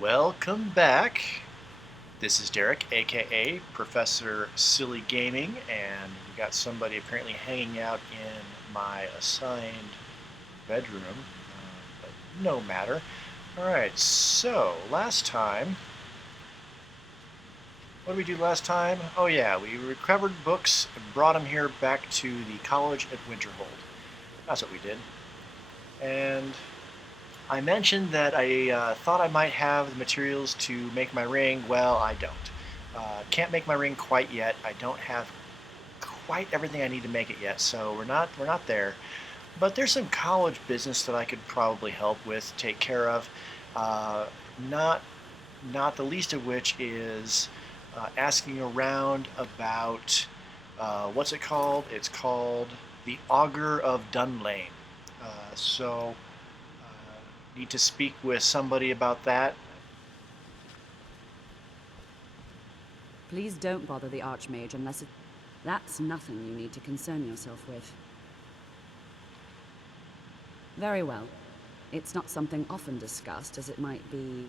Welcome back. This is Derek, aka Professor Silly Gaming, and we got somebody apparently hanging out in my assigned bedroom, but no matter. Alright, so last time, what did we do last time? Oh yeah, we recovered books and brought them here back to the college at Winterhold. That's what we did. And I mentioned that I thought I might have the materials to make my ring. Well, I don't. Can't make my ring quite yet. I don't have quite everything I need to make it yet, so we're not there. But there's some college business that I could probably help with, take care of. Not the least of which is asking around about what's it called? It's called the Auger of Dunlain. So need to speak with somebody about that. Please don't bother the Archmage unless it... That's nothing you need to concern yourself with. Very well. It's not something often discussed, as it might be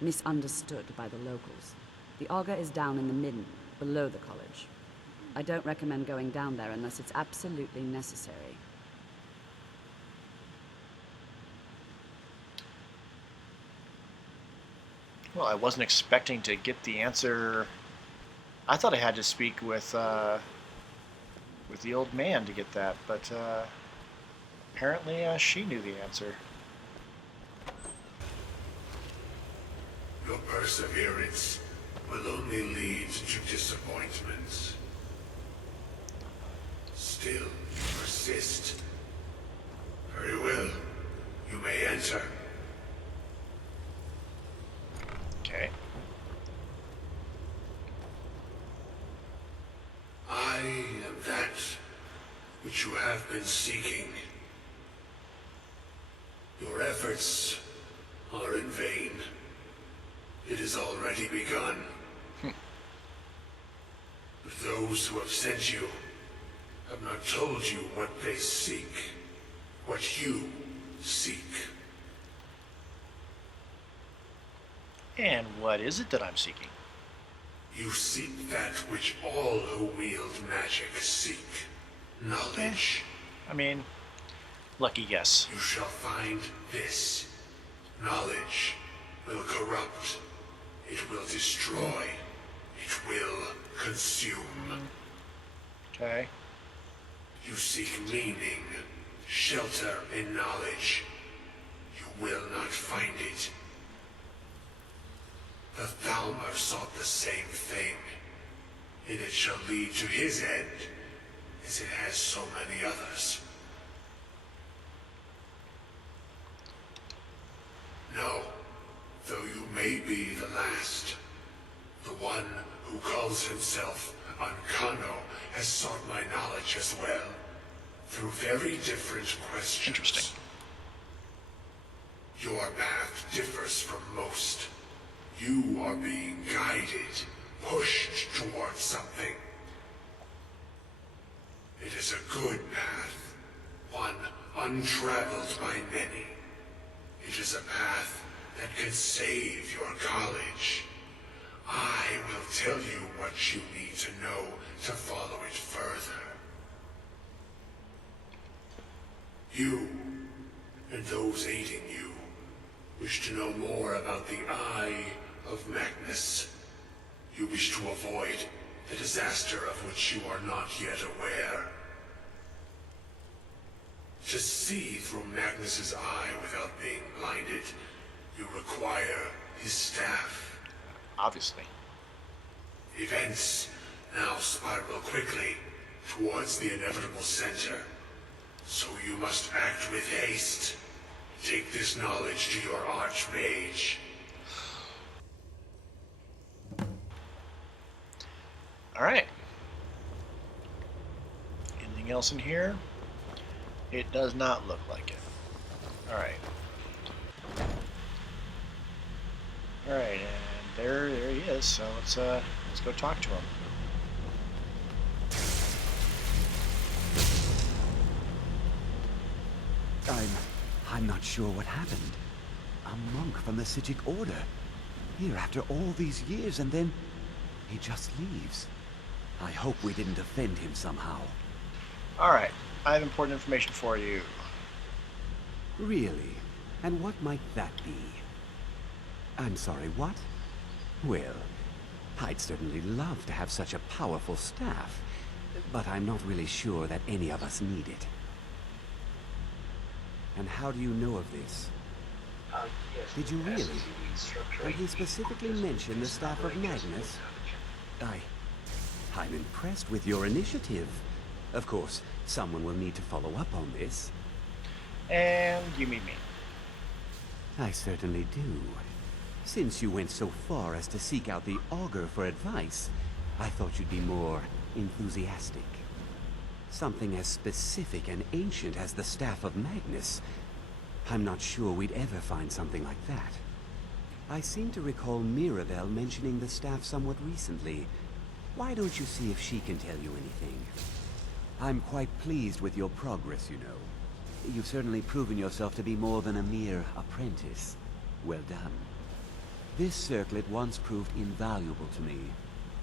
misunderstood by the locals. The Auger is down in the midden, below the college. I don't recommend going down there unless it's absolutely necessary. Well, I wasn't expecting to get the answer. I thought I had to speak with the old man to get that, but apparently she knew the answer. Your perseverance will only lead to disappointments. Still, you persist. Very well. You may enter. Okay. I am that which you have been seeking. Your efforts are in vain. It has already begun. But those who have sent you have not told you what they seek, what you seek. And what is it that I'm seeking? You seek that which all who wield magic seek. Knowledge. I mean, lucky guess. You shall find this. Knowledge will corrupt. It will destroy. It will consume. Okay. You seek meaning, shelter in knowledge. You will not find it. The Thalmor sought the same thing, and it shall lead to his end, as it has so many others. No, though you may be the last, the one who calls himself Unkano has sought my knowledge as well, through very different questions. Interesting. Your path differs from most. You are being guided, pushed towards something. It is a good path, one untraveled by many. It is a path that can save your college. I will tell you what you need to know to follow it further. You, and those aiding you, wish to know more about the Eye of Magnus. You wish to avoid the disaster of which you are not yet aware. To see through Magnus's eye without being blinded, you require his staff. Obviously. Events now spiral quickly towards the inevitable center, so you must act with haste. Take this knowledge to your Archmage. Alright. Anything else in here? It does not look like it. Alright. Alright, and there he is, so let's go talk to him. I'm not sure what happened. A monk from the Sijic Order. here after all these years, and then he just leaves. I hope we didn't offend him somehow. Alright, I have important information for you. Really? And what might that be? I'm sorry, what? Well, I'd certainly love to have such a powerful staff, but I'm not really sure that any of us need it. And how do you know of this? Did you really? Did he specifically mention the Staff of Magnus? I'm impressed with your initiative. Of course, someone will need to follow up on this. And you mean me. I certainly do. Since you went so far as to seek out the Auger for advice, I thought you'd be more enthusiastic. Something as specific and ancient as the Staff of Magnus. I'm not sure we'd ever find something like that. I seem to recall Mirabelle mentioning the staff somewhat recently. Why don't you see if she can tell you anything? I'm quite pleased with your progress, you know. You've certainly proven yourself to be more than a mere apprentice. Well done. This circlet once proved invaluable to me.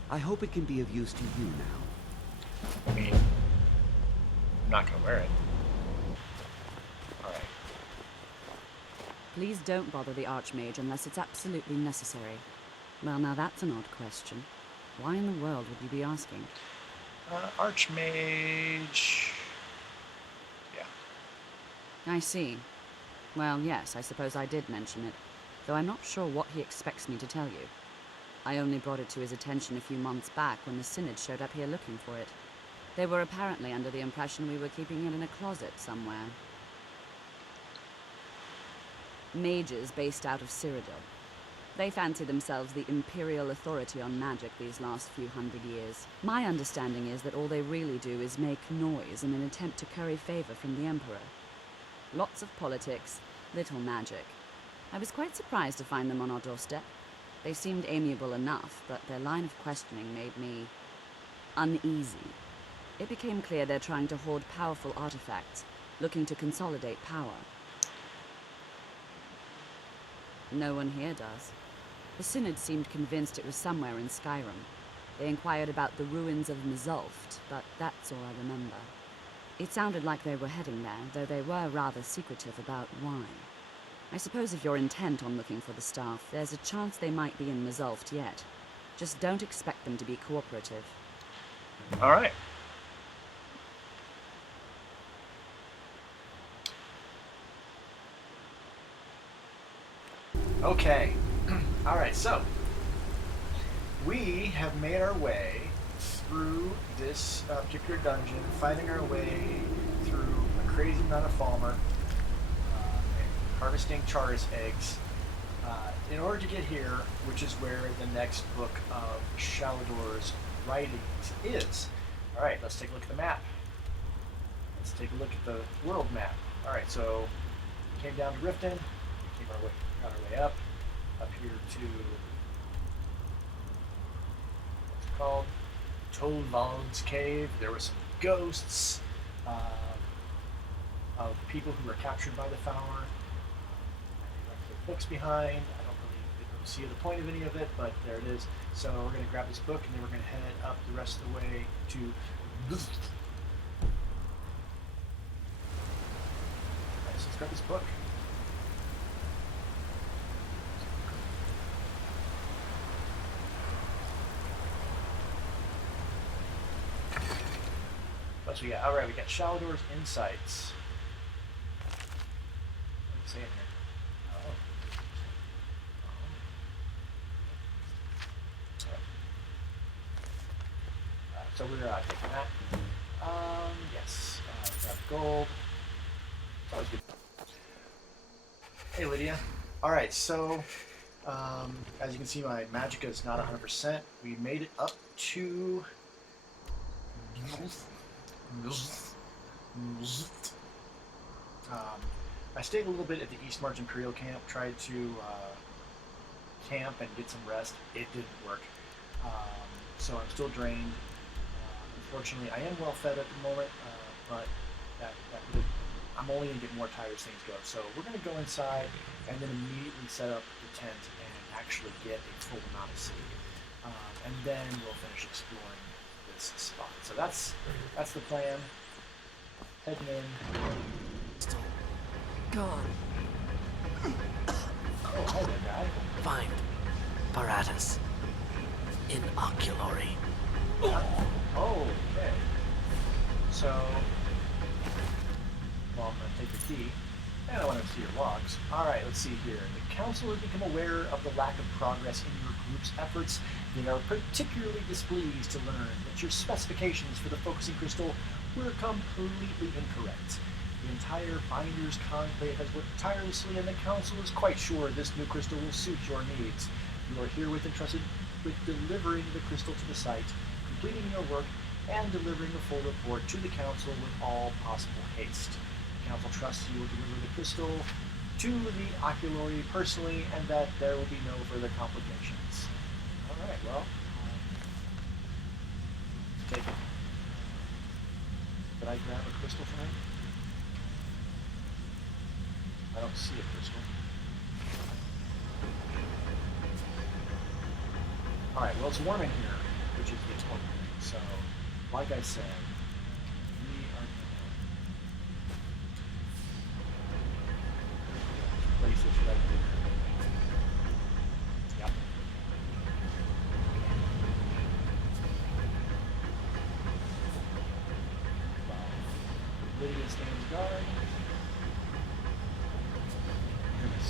I hope it can be of use to you now. I mean, I'm not gonna wear it. Alright. Please don't bother the Archmage unless it's absolutely necessary. Well, now that's an odd question. Why in the world would you be asking? Archmage... Yeah. I see. Well, yes, I suppose I did mention it, though I'm not sure what he expects me to tell you. I only brought it to his attention a few months back when the Synod showed up here looking for it. They were apparently under the impression we were keeping it in a closet somewhere. Mages based out of Cyrodiil. They fancy themselves the imperial authority on magic these last few hundred years. My understanding is that all they really do is make noise in an attempt to curry favor from the Emperor. Lots of politics, little magic. I was quite surprised to find them on our doorstep. They seemed amiable enough, but their line of questioning made me uneasy. It became clear they're trying to hoard powerful artifacts, looking to consolidate power. No one here does. The Synod seemed convinced it was somewhere in Skyrim. They inquired about the ruins of Mzulft, but that's all I remember. It sounded like they were heading there, though they were rather secretive about why. I suppose if you're intent on looking for the staff, there's a chance they might be in Mzulft yet. Just don't expect them to be cooperative. Alright. Okay. Alright, so we have made our way through this particular dungeon, fighting our way through a crazy amount of Falmer, harvesting Charis eggs, in order to get here, which is where the next book of Shalidor's writings is. Alright, let's take a look at the map. Let's take a look at the world map. Alright, so we came down to Riften, came on our way up here to what's it called? Tolval's cave. There were some ghosts of people who were captured by the Fowler. They left their books behind. I didn't really see the point of any of it, but there it is. So we're going to grab this book and then we're going to head up the rest of the way to Mzulft. Alright, so let's grab this book. So yeah, alright, we got Shalidor's Insights. What does it say in here? So we're taking that. Yes. Grab gold. It's always good. Hey Lydia. Alright, so as you can see, my magicka is not 100%. We made it up to I stayed a little bit at the East March Imperial camp, tried to camp and get some rest. It didn't work. So I'm still drained. Unfortunately, I am well fed at the moment, but I'm only going to get more tired as things go. So we're going to go inside and then immediately set up the tent and actually get a full amount of seed. And then we'll finish exploring this spot. So that's the plan. Heading in. Still gone. Oh, hi there, guy. Find Paratus. Inoculary. Oh, okay. So, well, I'm going to take the key, and I want to see your logs. Alright, let's see here. The Council has become aware of the lack of progress in your group's efforts. They are particularly displeased to learn that your specifications for the focusing crystal were completely incorrect. The entire Binders Conclave has worked tirelessly, and the Council is quite sure this new crystal will suit your needs. You are herewith entrusted with delivering the crystal to the site, completing your work, and delivering a full report to the Council with all possible haste. The Council trusts you will deliver the crystal to the Oculary personally, and that there will be no further complications. Alright, well, take it. Did I grab a crystal from him? I don't see a crystal. Alright, well, it's warm in here, which is the important thing. So, like I said, we are going to place this right there. Yep. Lydia stands guard. Goodness.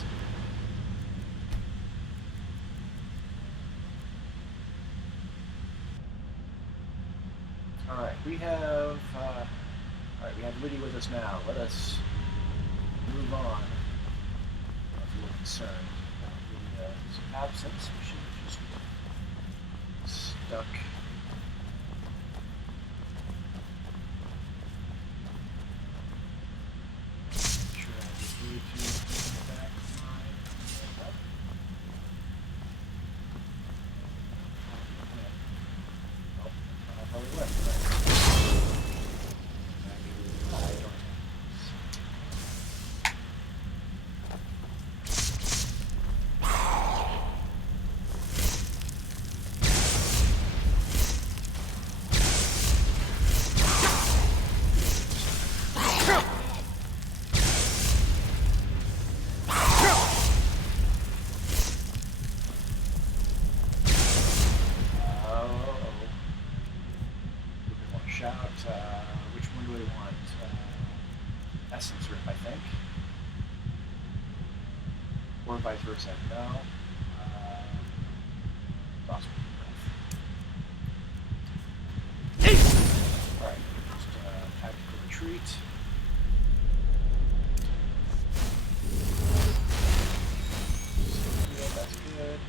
Alright, we have Lydia with us now. Let us move on. I was a little concerned about Lydia's absence. She was just stuck. Sure, I just need to get back my Oh, I probably left. Right. Which one do we want? Essence Rip, I think. Or vice versa. No. Awesome. Alright, just tactical retreat. Yeah, that's good.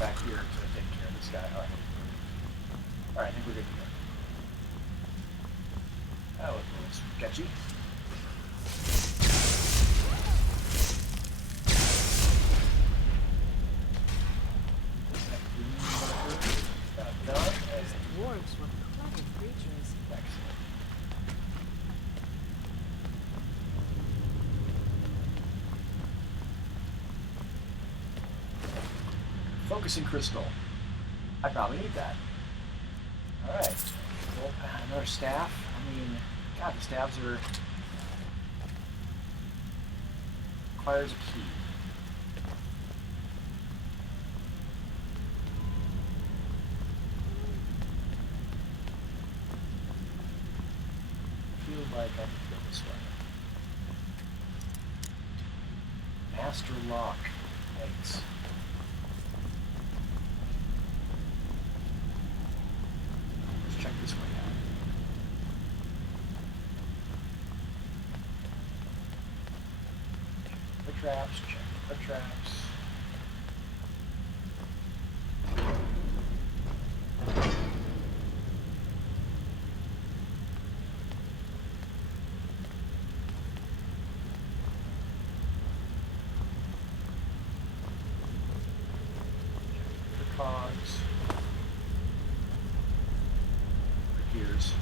Back here to take care of this guy. Alright, I think we're good to go. That was a little sketchy. Done. These dwarves were clever creatures. Excellent. Focusing crystal. I probably need that. Alright. Well, another staff. I mean, God, the staffs are... requires a key. I feel like I need to go this way. Master lock. Thanks. Check this way out. The traps, check the traps. Check the cogs. gears.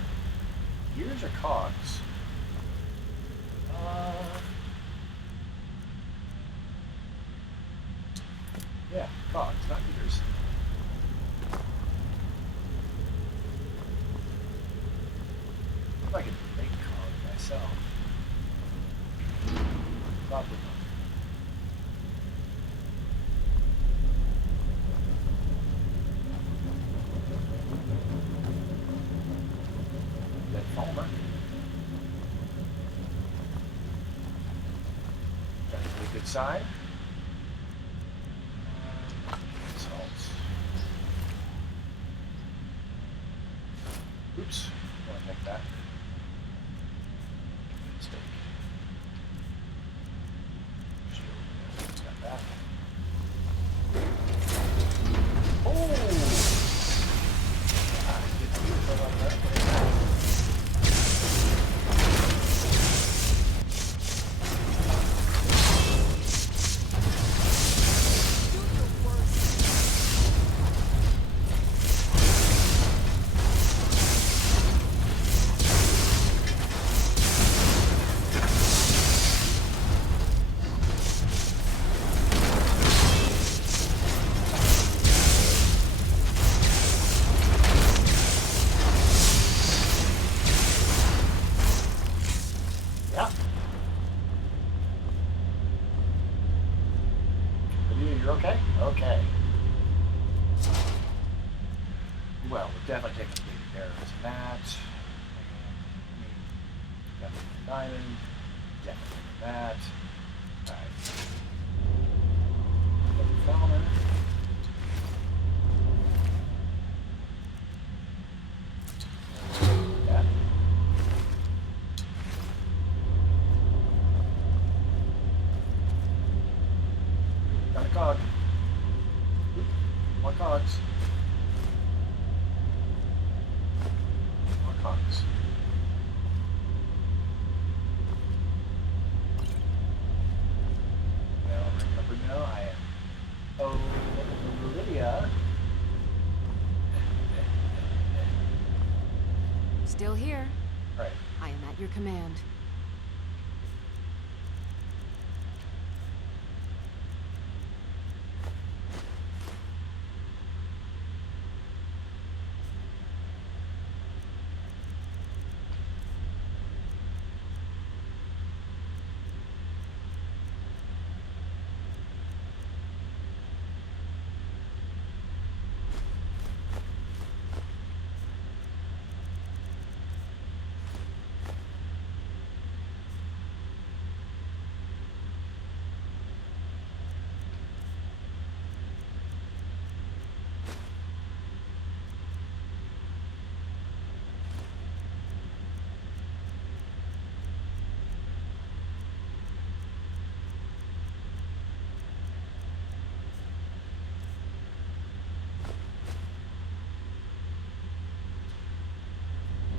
Gears or cogs? Yeah, cogs, not gears. If I could make cogs myself. Probably not. That Falmer. Trying to be a good side. Salts. Oops, I want to make that. Mistake. Got that. Oh! I didn't do so like that. Okay? Okay. Well, we're definitely taking the big arrows and that. Definitely the diamond. Definitely that. Alright. Falmer. That. Got a cog. More cogs. More cogs. Now, remember now, I am Lydia. Still here. Right. I am at your command.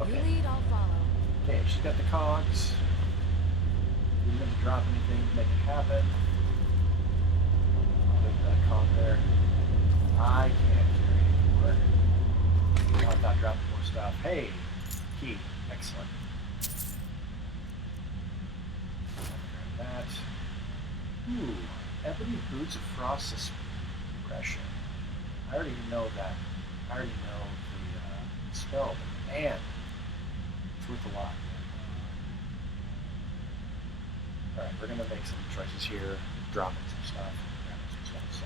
Okay. You lead, I'll follow. Okay, she's got the cogs. We didn't have to drop anything to make it happen. I'll leave that cog there. I can't carry anymore. I'll not dropping more stuff. Hey, key. Excellent. Grab that. Ooh, ebony boots of frost suppression. I already know that. I already know the spell, but man, it's worth a lot. Alright, we're gonna make some choices here, dropping some stuff, grabbing some stuff, so.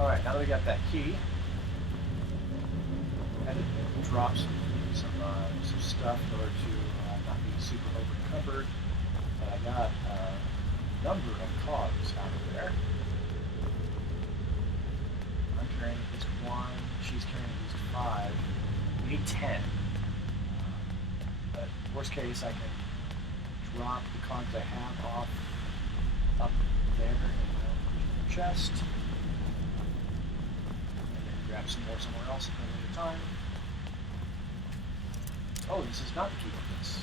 Alright, now that we got that key, I had to drop some stuff in order to not be super over encumbered. But I got a number of cogs out of there. I'm carrying at least 1, she's carrying at least 5. We need 10. But worst case, I can drop the cogs I have off up there in the chest. And then grab some more somewhere else at a later time. Oh, this is not the key to this.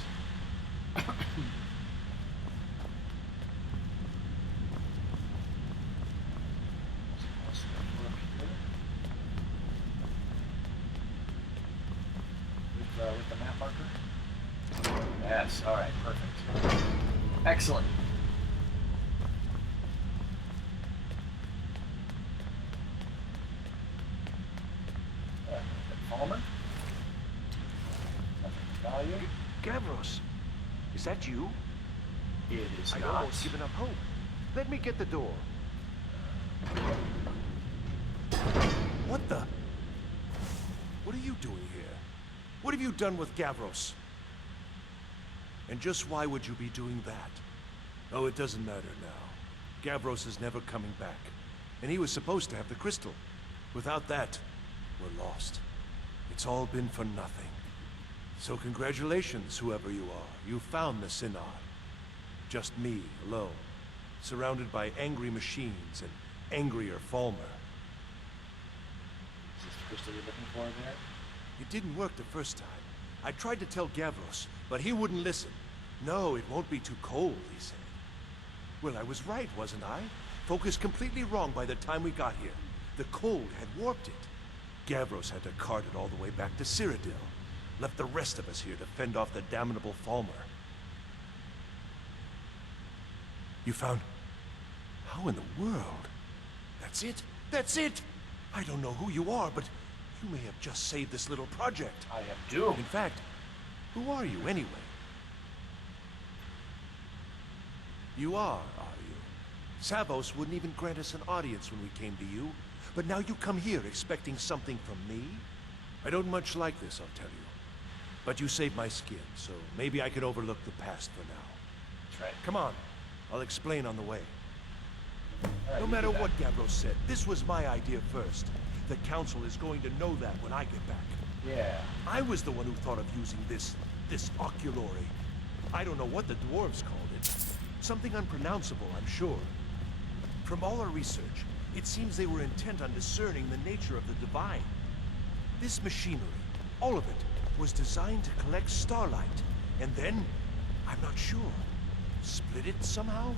With the map marker? Yes, alright, perfect. Excellent. Palmer? Nothing of value. Gavros, is that you? It is I'd not. almost given up hope. Let me get the door. What the? What are you doing here? What have you done with Gavros? And just why would you be doing that? Oh, it doesn't matter now. Gavros is never coming back. And he was supposed to have the crystal. Without that, we're lost. It's all been for nothing. So congratulations, whoever you are. You found the Synod. Just me, alone. Surrounded by angry machines and angrier Falmer. Is this the crystal you're looking for there? It didn't work the first time. I tried to tell Gavros, but he wouldn't listen. No, it won't be too cold, he said. Well, I was right, wasn't I? Focused completely wrong by the time we got here. The cold had warped it. Gavros had to cart it all the way back to Cyrodiil. Left the rest of us here to fend off the damnable Falmer. You found... How in the world? That's it? That's it! I don't know who you are, but you may have just saved this little project. I am doomed. In fact, who are you anyway? You are you? Savos wouldn't even grant us an audience when we came to you, but now you come here expecting something from me? I don't much like this, I'll tell you. But you saved my skin, so maybe I can overlook the past for now. That's right. Come on, I'll explain on the way. All right, No you matter do that. what Gavros said, this was my idea first. The Council is going to know that when I get back. Yeah. I was the one who thought of using this oculory. I don't know what the dwarves called it. Something unpronounceable, I'm sure. From all our research, it seems they were intent on discerning the nature of the divine. This machinery, all of it, was designed to collect starlight, and then, I'm not sure, split it somehow?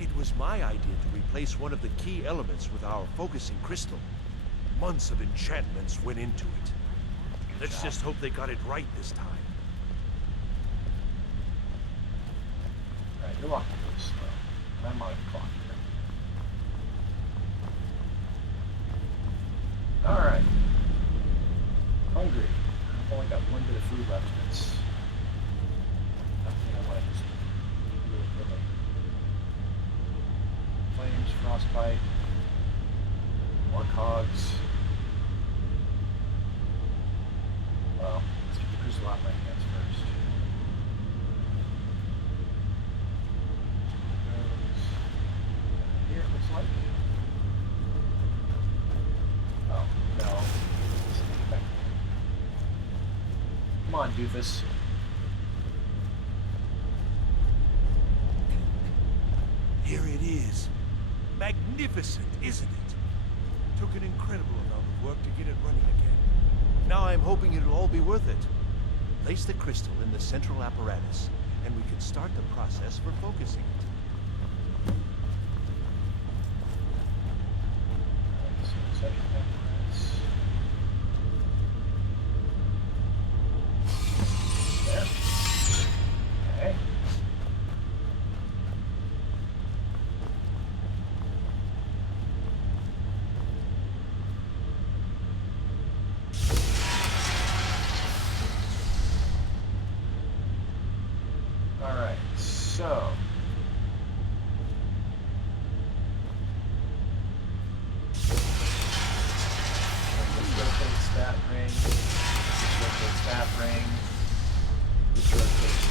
It was my idea to replace one of the key elements with our focusing crystal. Months of enchantments went into it. Let's just hope they got it right this time. Alright, you're walking really slow. I'm on the clock here. Alright. Hungry. I've only got one bit of food left, and it's nothing I want to just eat really quickly. Flames, frostbite, more cogs. Well, let's get the crystal out of my hands first. Here it looks like. Oh, no. Come on, doofus. Here it is. Magnificent, isn't it? Took an incredible amount of work to get it running again. Now I'm hoping it'll all be worth it. Place the crystal in the central apparatus, and we can start the process for focusing it. Alright, so second apparatus. There. Okay. Alright, so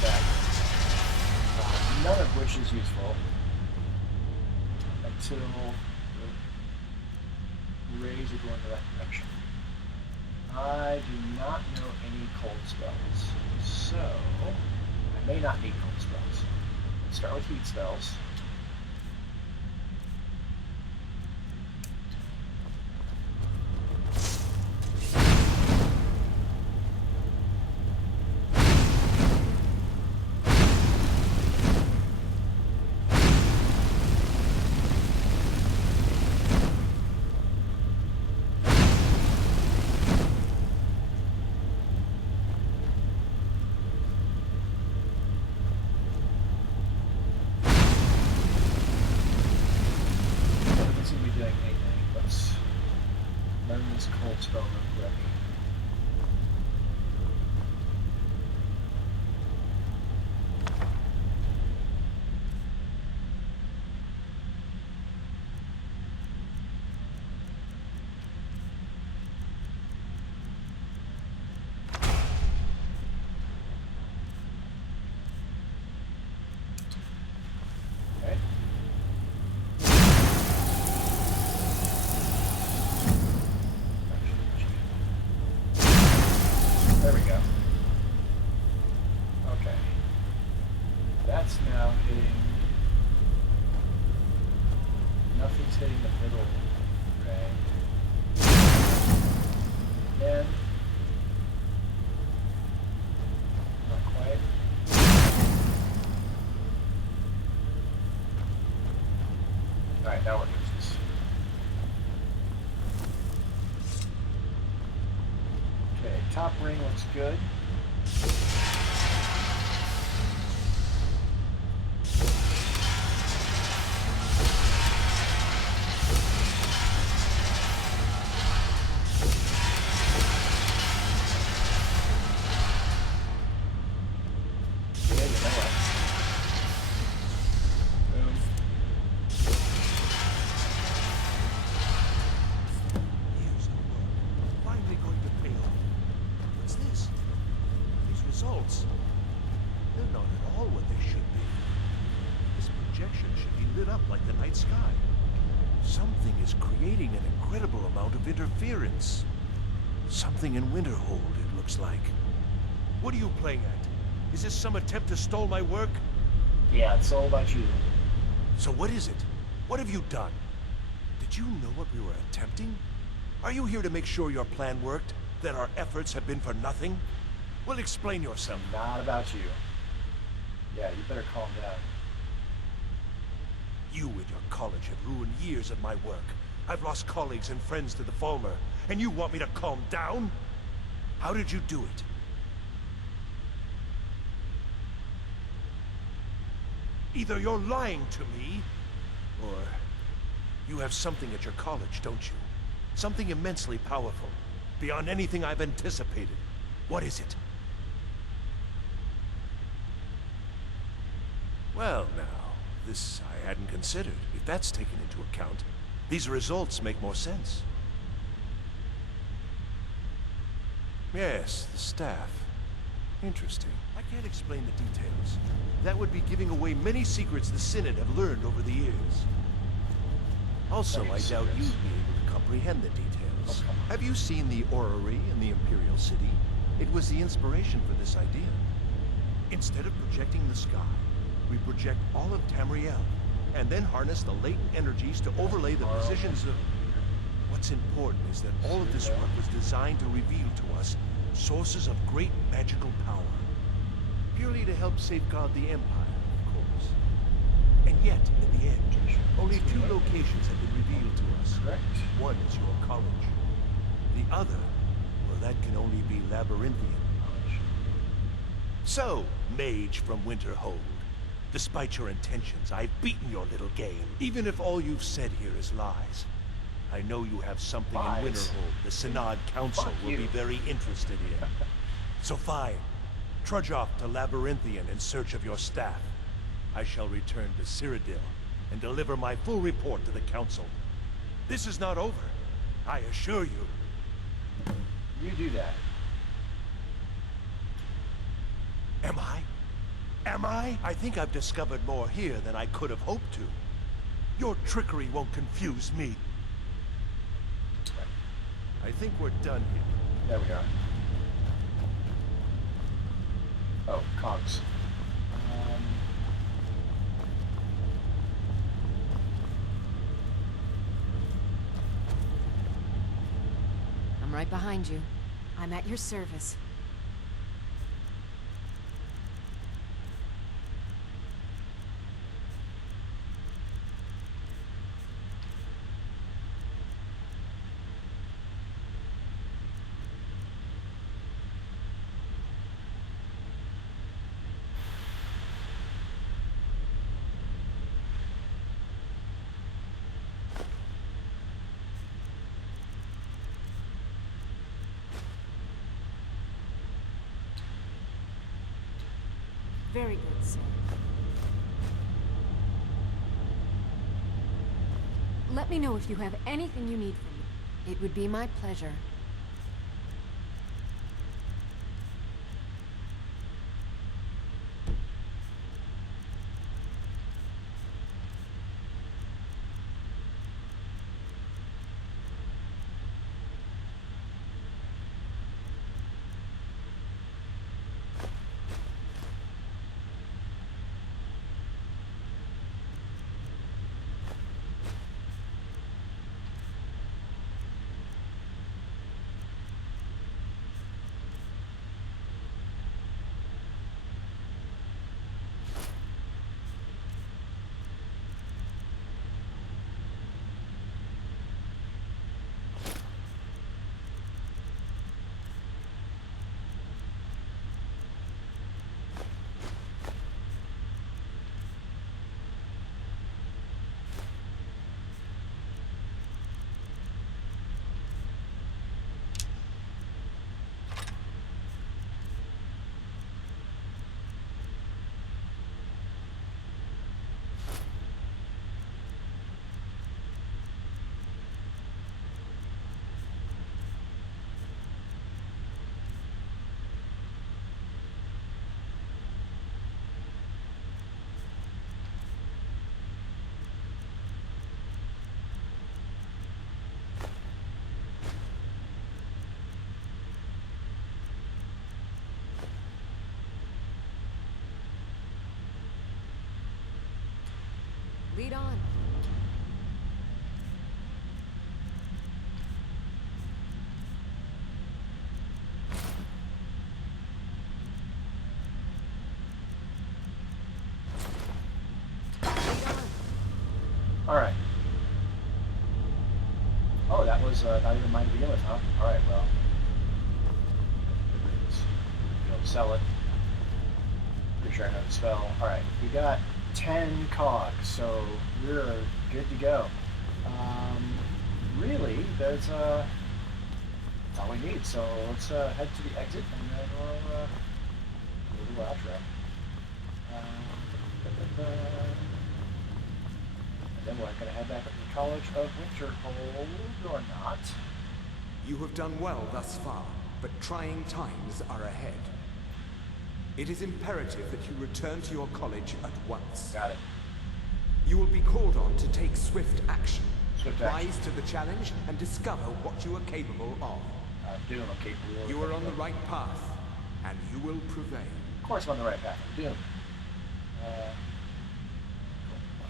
back. None of which is useful until the rays are going in that direction. I do not know any cold spells, so I may not need cold spells. Let's start with heat spells. Cold spell real quick. Okay. There we go. Okay. That's now hitting... Nothing's hitting the middle ray. Again. Not quite. Alright, now we're this. Okay, top ring looks good. Yeah, you know what? Boom. Years of work, finally going to pay off. What's this? These results. They're not at all what they should be. This projection should be lit up like the night sky. Something is creating an incredible amount of interference. Something in Winterhold, it looks like. What are you playing at? Is this some attempt to stall my work? Yeah, it's all about you. So what is it? What have you done? Did you know what we were attempting? Are you here to make sure your plan worked? That our efforts have been for nothing? Well, explain yourself. Not about you. Yeah, you better calm down. You and your college have ruined years of my work. I've lost colleagues and friends to the Falmer, and you want me to calm down? How did you do it? Either you're lying to me, or you have something at your college, don't you? Something immensely powerful, beyond anything I've anticipated. What is it? Well, now, this I hadn't considered. If that's taken into account, these results make more sense. Yes, the staff. Interesting. I can't explain the details. That would be giving away many secrets the Synod have learned over the years. Also, I doubt you'd be able to comprehend the details. Have you seen the orrery in the Imperial City? It was the inspiration for this idea. Instead of projecting the sky, we project all of Tamriel, and then harness the latent energies to overlay the positions of... What's important is that all of this work was designed to reveal to us sources of great magical power. Purely to help safeguard the Empire, of course. And yet, in the end, only 2 locations have been revealed to us. Correct. One is your college. The other, well, that can only be Labyrinthian. So, mage from Winterhold, despite your intentions, I've beaten your little game. Even if all you've said here is lies, I know you have something Lies? in Winterhold the Synod Council Fuck will you. be very interested in. So fine, trudge off to Labyrinthian in search of your staff. I shall return to Cyrodiil and deliver my full report to the Council. This is not over, I assure you. You do that. Am I? Am I? I think I've discovered more here than I could have hoped to. Your trickery won't confuse me. I think we're done here. There we are. Oh, cogs. I'm right behind you. I'm at your service. Very good, sir. Let me know if you have anything you need from me. It would be my pleasure. Lead on. All right. Oh, that was not even mine to begin with, huh? All right, well. You know, sell it. Pretty sure I know the spell. All right, we got 10 cogs, so we're good to go. Really, that's all we need. So let's head to the exit, and then we'll do the outro. And then we're going to head back up to the College of Winterhold, or not. You have done well thus far, but trying times are ahead. It is imperative that you return to your college at once. Got it. You will be called on to take swift action. Swift action. Rise to the challenge and discover what you are capable of. Doom, I'm capable of. You are on the right path, and you will prevail. Of course I'm on the right path. I'm Doom. Cool.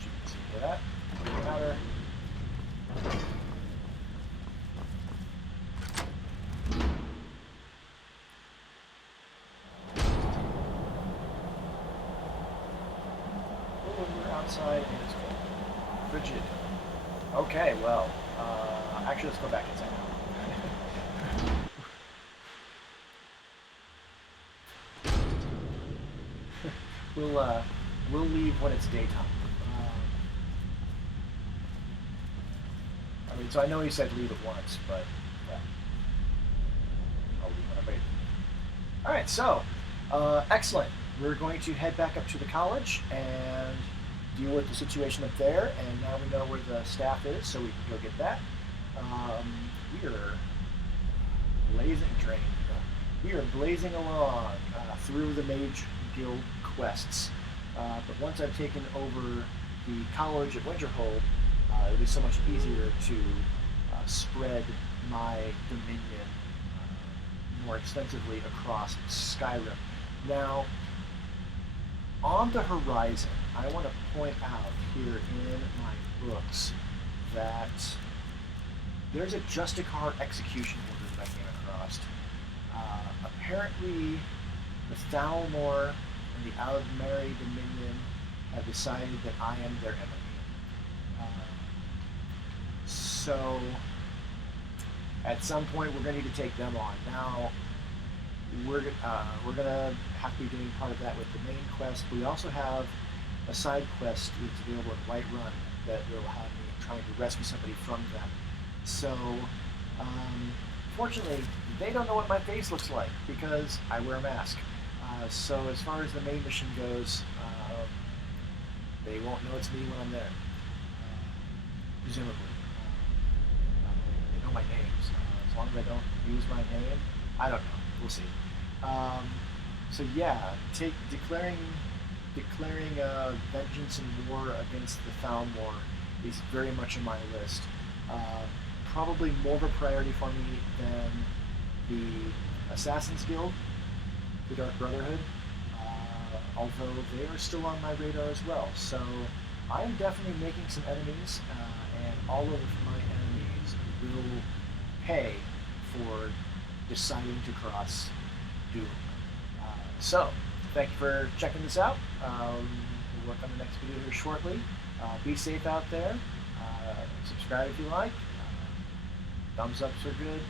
You can see for that. Powder. We're outside and it's cold. Frigid. Okay, well, actually let's go back inside now. We'll leave when it's daytime. I mean, so I know he said leave at once, but yeah, I'll leave when I'm ready. All right, so excellent. We're going to head back up to the college and deal with the situation up there. And now we know where the staff is, so we can go get that. We are blazing along through the Mage Guild quests. But once I've taken over the college at Winterhold, it'll be so much easier to spread my dominion more extensively across Skyrim. Now, on the horizon, I want to point out here in my books that there's a Justicar execution order that I came across. Apparently, the Thalmor and the Aldmeri Dominion have decided that I am their enemy. So, at some point, we're going to need to take them on. Now, we're going to have to be doing part of that with the main quest. We also have a side quest that's available in Whiterun that will have me trying to rescue somebody from them. So, fortunately, they don't know what my face looks like because I wear a mask. So as far as the main mission goes, they won't know it's me when I'm there. Presumably. They know my name, so as long as I don't use my name, I don't know. We'll see. So yeah, declaring vengeance and war against the Thalmor is very much on my list. Probably more of a priority for me than the Assassin's Guild, the Dark Brotherhood, although they are still on my radar as well. So I am definitely making some enemies, and all of my enemies will pay for deciding to cross Doom. So thank you for checking this out. We'll work on the next video here shortly. Be safe out there. Subscribe if you like. Thumbs ups are good,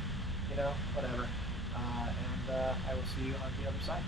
whatever. And I will see you on the other side.